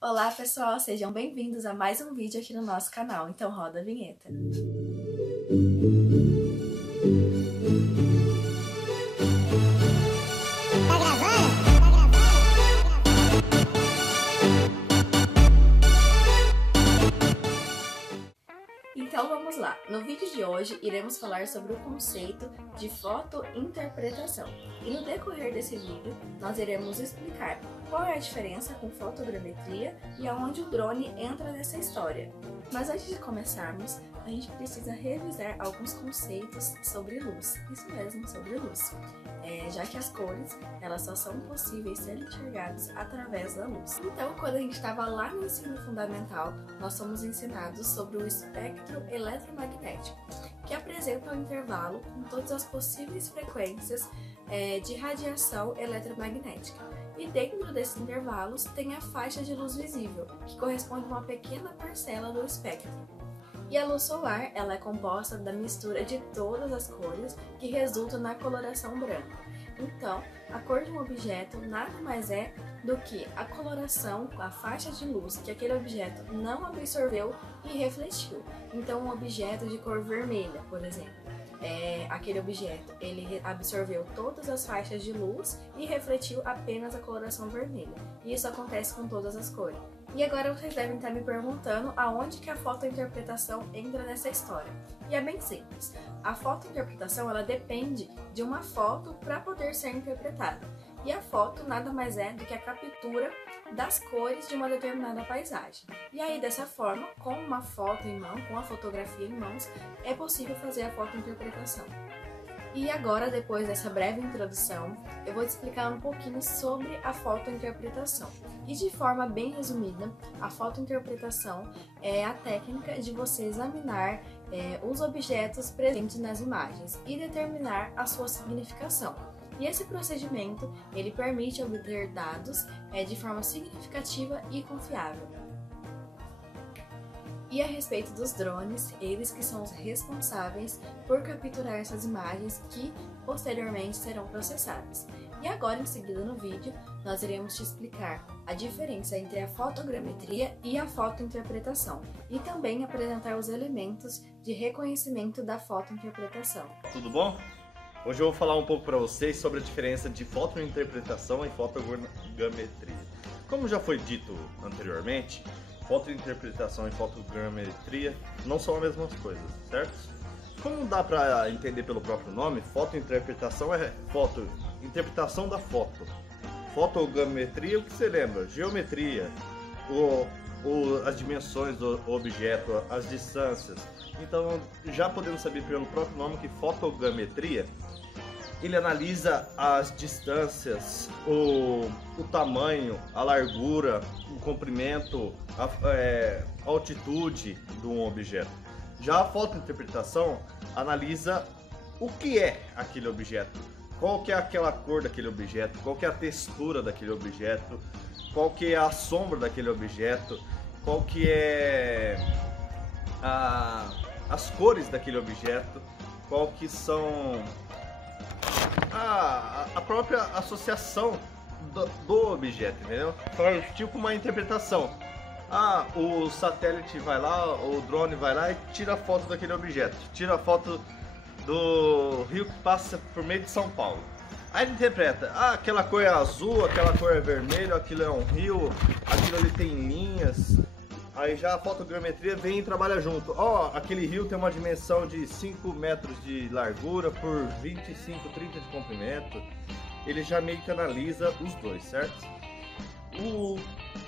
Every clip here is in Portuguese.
Olá pessoal, sejam bem-vindos a mais um vídeo aqui no nosso canal, então roda a vinheta. Tá gravando? Então vamos lá, no vídeo de hoje iremos falar sobre o conceito de fotointerpretação. E no decorrer desse vídeo nós iremos explicar qual é a diferença com fotogrametria e aonde o drone entra nessa história. Mas antes de começarmos, a gente precisa revisar alguns conceitos sobre luz, isso mesmo, sobre luz. Já que as cores, elas só são possíveis ser enxergadas através da luz. Então, quando a gente estava lá no ensino fundamental, nós somos ensinados sobre o espectro eletromagnético, que apresenta um intervalo com todas as possíveis frequências de radiação eletromagnética. E dentro desses intervalos tem a faixa de luz visível, que corresponde a uma pequena parcela do espectro. E a luz solar, ela é composta da mistura de todas as cores que resulta na coloração branca. Então, a cor de um objeto nada mais é do que a coloração, a faixa de luz que aquele objeto não absorveu e refletiu. Então, um objeto de cor vermelha, por exemplo, aquele objeto ele absorveu todas as faixas de luz e refletiu apenas a coloração vermelha. E isso acontece com todas as cores. E agora vocês devem estar me perguntando aonde que a fotointerpretação entra nessa história. E é bem simples. A fotointerpretação ela depende de uma foto para poder ser interpretada. E a foto nada mais é do que a captura das cores de uma determinada paisagem. E aí, dessa forma, com uma foto em mão, com a fotografia em mãos, é possível fazer a fotointerpretação. E agora, depois dessa breve introdução, eu vou te explicar um pouquinho sobre a fotointerpretação. E de forma bem resumida, a fotointerpretação é a técnica de você examinar os objetos presentes nas imagens e determinar a sua significação. E esse procedimento, ele permite obter dados de forma significativa e confiável. E a respeito dos drones, eles que são os responsáveis por capturar essas imagens que posteriormente serão processadas. E agora, em seguida no vídeo, nós iremos te explicar a diferença entre a fotogrametria e a fotointerpretação e também apresentar os elementos de reconhecimento da fotointerpretação. Tudo bom? Hoje eu vou falar um pouco para vocês sobre a diferença de fotointerpretação e fotogrametria. Como já foi dito anteriormente, fotointerpretação e fotogrametria não são as mesmas coisas, certo? Como dá para entender pelo próprio nome, fotointerpretação é interpretação da foto. Fotogrametria, o que você lembra? Geometria, as dimensões do objeto, as distâncias. Então, já podemos saber pelo próprio nome que fotogrametria, ele analisa as distâncias, o tamanho, a largura, o comprimento, a altitude de um objeto. Já a fotointerpretação analisa o que é aquele objeto, qual que é aquela cor daquele objeto, qual que é a textura daquele objeto, qual que é a sombra daquele objeto, qual que é as cores daquele objeto, qual que são a própria associação do objeto, entendeu? Faz tipo uma interpretação. O satélite vai lá, o drone vai lá e tira a foto daquele objeto, tira a foto do rio que passa por meio de São Paulo. Aí ele interpreta, aquela cor é azul, aquela cor é vermelho, aquilo é um rio, aquilo ali tem linhas. Aí já a fotogrametria vem e trabalha junto. Aquele rio tem uma dimensão de 5 metros de largura por 25, 30 de comprimento. Ele já meio que analisa os dois, certo? O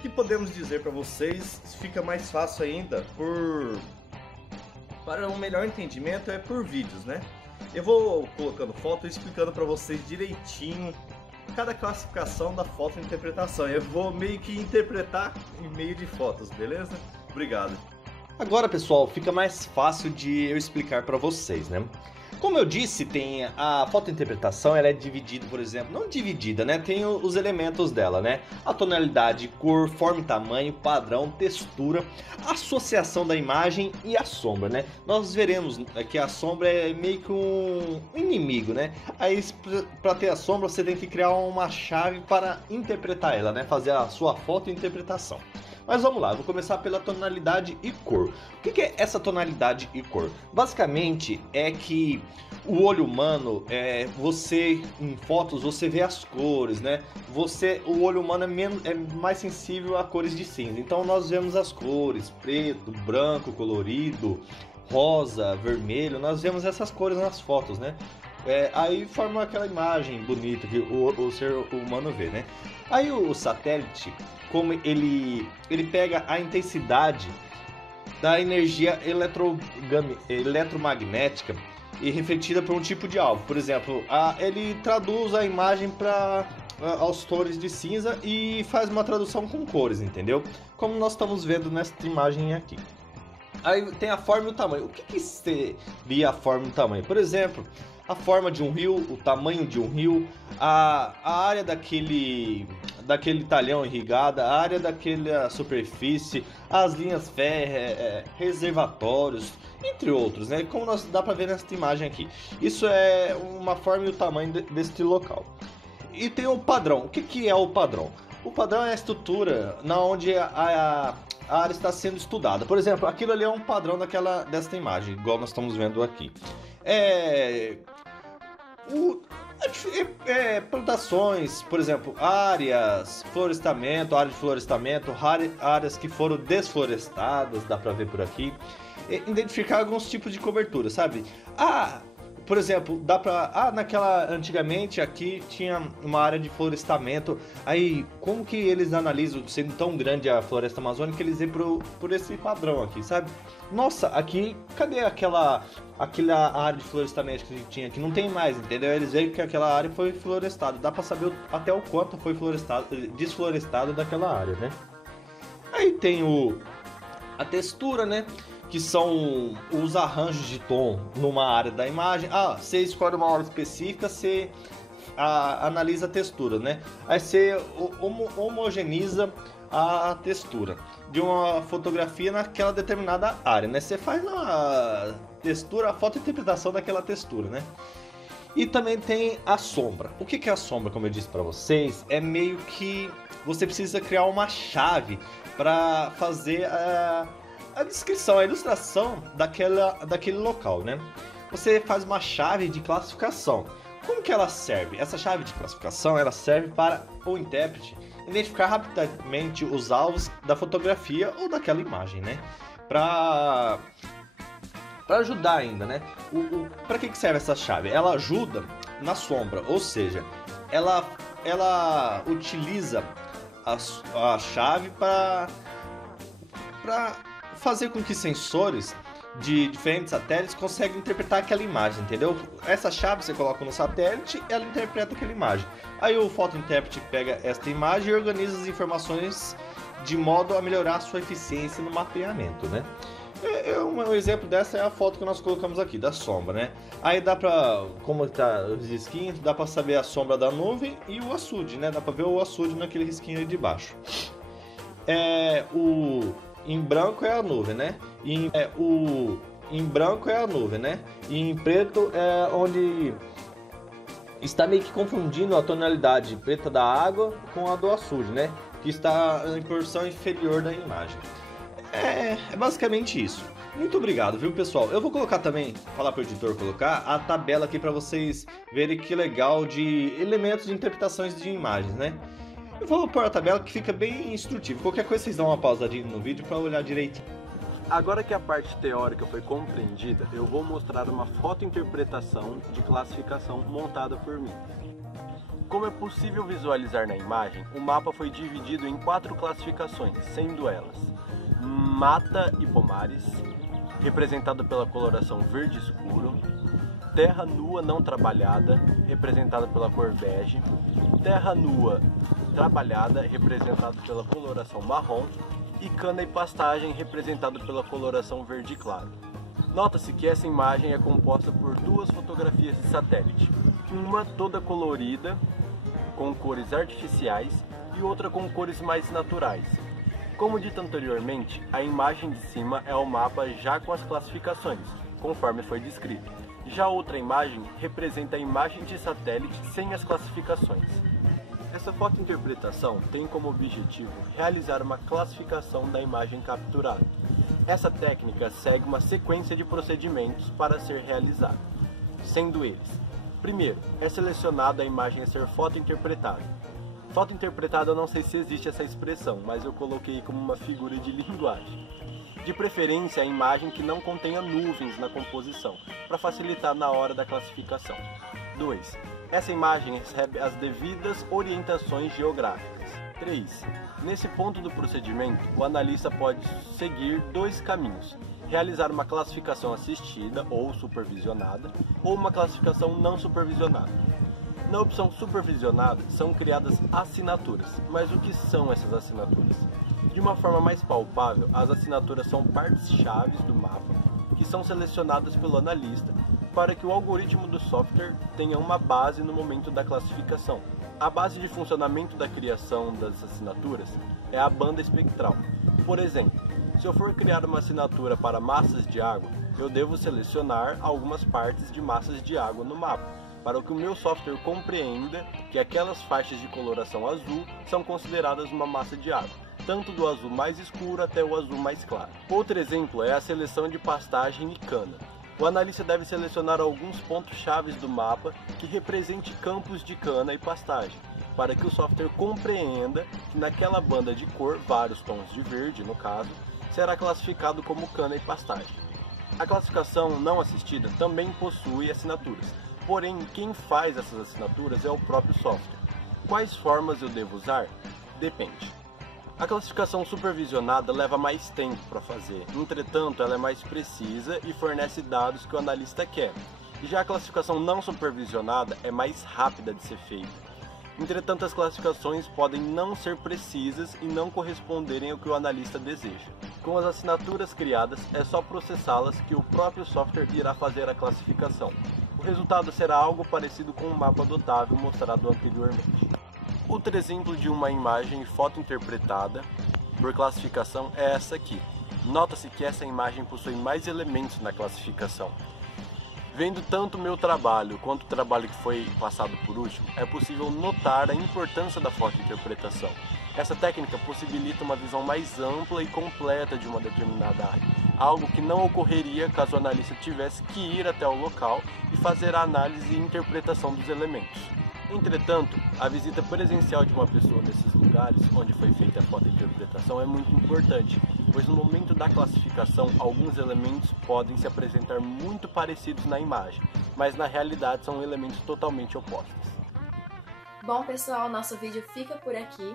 que podemos dizer para vocês fica mais fácil ainda para um melhor entendimento por vídeos, né? Eu vou colocando foto e explicando para vocês direitinho cada classificação da fotointerpretação. Eu vou meio que interpretar em meio de fotos, beleza? Obrigado. Agora, pessoal, fica mais fácil de eu explicar para vocês, né? Como eu disse, tem a fotointerpretação, ela é dividida, por exemplo, não dividida, né? Tem os elementos dela, né? A tonalidade, cor, forma e tamanho, padrão, textura, associação da imagem e a sombra, né? Nós veremos que a sombra é meio que um inimigo, né? Aí, para ter a sombra, você tem que criar uma chave para interpretar ela, né? Fazer a sua fotointerpretação. Mas vamos lá, vou começar pela tonalidade e cor. O que é essa tonalidade e cor? Basicamente é que o olho humano, você em fotos você vê as cores, né? O olho humano é mais sensível a cores de cinza. Então nós vemos as cores preto, branco, colorido, rosa, vermelho. Nós vemos essas cores nas fotos, né? Aí forma aquela imagem bonita que o ser humano vê, né? Aí o satélite, como ele pega a intensidade da energia eletromagnética e refletida por um tipo de alvo. Por exemplo, ele traduz a imagem aos tons de cinza e faz uma tradução com cores, entendeu? Como nós estamos vendo nesta imagem aqui. Aí tem a forma e o tamanho. O que seria a forma e o tamanho? Por exemplo, a forma de um rio, o tamanho de um rio, a área daquele talhão irrigada, a área daquela superfície, as linhas férreas, reservatórios, entre outros, né? Como dá para ver nessa imagem aqui. Isso é uma forma e o tamanho deste local. E tem um padrão. O que é o padrão? O padrão é a estrutura na onde a área está sendo estudada. Por exemplo, aquilo ali é um padrão desta imagem, igual nós estamos vendo aqui. Plantações, por exemplo, área de florestamento, áreas que foram desflorestadas, dá pra ver por aqui. Identificar alguns tipos de cobertura, sabe? Por exemplo, antigamente aqui tinha uma área de florestamento. Aí, como que eles analisam, sendo tão grande a floresta amazônica, eles vêm por esse padrão aqui, sabe? Nossa, aqui, cadê aquela área de florestamento que a gente tinha aqui? Não tem mais, entendeu? Eles veem que aquela área foi florestada. Dá pra saber até o quanto foi desflorestado daquela área, né? Aí tem a textura, né? Que são os arranjos de tom numa área da imagem. Você escolhe uma hora específica, você analisa a textura, né? Aí você homogeneiza a textura de uma fotografia naquela determinada área, né? Você faz a textura, a fotointerpretação daquela textura, né? E também tem a sombra. O que é a sombra, como eu disse para vocês? É meio que você precisa criar uma chave para fazer a descrição, a ilustração daquele local, né? Você faz uma chave de classificação. Como que ela serve? Essa chave de classificação, ela serve para o intérprete identificar rapidamente os alvos da fotografia ou daquela imagem, né? Para ajudar ainda, né? Para que serve essa chave? Ela ajuda na sombra, ou seja, ela utiliza a chave para fazer com que sensores de diferentes satélites consigam interpretar aquela imagem, entendeu? Essa chave você coloca no satélite e ela interpreta aquela imagem. Aí o fotointérprete pega esta imagem e organiza as informações de modo a melhorar a sua eficiência no mapeamento, né? Um exemplo dessa é a foto que nós colocamos aqui, da sombra, né? Aí dá pra, como tá os risquinhos, dá pra saber a sombra da nuvem e o açude, né? Dá pra ver o açude naquele risquinho ali de baixo. Em branco é a nuvem, né? Em branco é a nuvem, né? E em preto é onde está meio que confundindo a tonalidade preta da água com a do açude, né? Que está em porção inferior da imagem. É basicamente isso. Muito obrigado, viu, pessoal? Eu vou colocar também, falar para o editor colocar a tabela aqui para vocês verem que legal de elementos de interpretações de imagens, né? Eu vou pôr a tabela que fica bem instrutivo. Qualquer coisa vocês dão uma pausadinha no vídeo para olhar direitinho. Agora que a parte teórica foi compreendida, eu vou mostrar uma fotointerpretação de classificação montada por mim. Como é possível visualizar na imagem, o mapa foi dividido em 4 classificações, sendo elas: mata e pomares, representado pela coloração verde escuro; terra nua não trabalhada, representada pela cor bege; terra nua trabalhada, representada pela coloração marrom; e cana e pastagem, representado pela coloração verde claro. Nota-se que essa imagem é composta por 2 fotografias de satélite, uma toda colorida, com cores artificiais, e outra com cores mais naturais. Como dito anteriormente, a imagem de cima é o mapa já com as classificações, conforme foi descrito. Já a outra imagem representa a imagem de satélite sem as classificações. Essa fotointerpretação tem como objetivo realizar uma classificação da imagem capturada. Essa técnica segue uma sequência de procedimentos para ser realizada, sendo eles: primeiro, é selecionada a imagem a ser fotointerpretada. Fotointerpretada, eu não sei se existe essa expressão, mas eu coloquei como uma figura de linguagem. De preferência, a imagem que não contenha nuvens na composição, para facilitar na hora da classificação. 2. Essa imagem recebe as devidas orientações geográficas. 3. Nesse ponto do procedimento, o analista pode seguir dois caminhos: realizar uma classificação assistida ou supervisionada, ou uma classificação não supervisionada. Na opção supervisionada, são criadas assinaturas. Mas o que são essas assinaturas? De uma forma mais palpável, as assinaturas são partes-chave do mapa que são selecionadas pelo analista para que o algoritmo do software tenha uma base no momento da classificação. A base de funcionamento da criação das assinaturas é a banda espectral. Por exemplo, se eu for criar uma assinatura para massas de água, eu devo selecionar algumas partes de massas de água no mapa, para que o meu software compreenda que aquelas faixas de coloração azul são consideradas uma massa de água, tanto do azul mais escuro até o azul mais claro. Outro exemplo é a seleção de pastagem e cana. O analista deve selecionar alguns pontos-chave do mapa que representem campos de cana e pastagem, para que o software compreenda que naquela banda de cor, vários tons de verde no caso, será classificado como cana e pastagem. A classificação não assistida também possui assinaturas, porém quem faz essas assinaturas é o próprio software. Quais formas eu devo usar? Depende. A classificação supervisionada leva mais tempo para fazer, entretanto ela é mais precisa e fornece dados que o analista quer. Já a classificação não supervisionada é mais rápida de ser feita. Entretanto, as classificações podem não ser precisas e não corresponderem ao que o analista deseja. Com as assinaturas criadas, é só processá-las que o próprio software irá fazer a classificação. O resultado será algo parecido com o mapa adotável mostrado anteriormente. Outro exemplo de uma imagem fotointerpretada por classificação é essa aqui. Nota-se que essa imagem possui mais elementos na classificação. Vendo tanto o meu trabalho quanto o trabalho que foi passado por último, é possível notar a importância da fotointerpretação. Essa técnica possibilita uma visão mais ampla e completa de uma determinada área, algo que não ocorreria caso o analista tivesse que ir até o local e fazer a análise e interpretação dos elementos. Entretanto, a visita presencial de uma pessoa nesses lugares onde foi feita a fotointerpretação é muito importante, pois no momento da classificação alguns elementos podem se apresentar muito parecidos na imagem, mas na realidade são elementos totalmente opostos. Bom pessoal, nosso vídeo fica por aqui,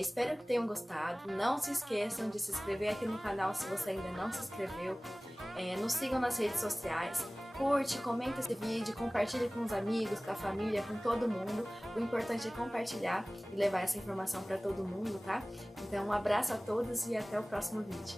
espero que tenham gostado. Não se esqueçam de se inscrever aqui no canal se você ainda não se inscreveu, nos sigam nas redes sociais, curte, comenta esse vídeo, compartilhe com os amigos, com a família, com todo mundo. O importante é compartilhar e levar essa informação para todo mundo, tá? Então um abraço a todos e até o próximo vídeo.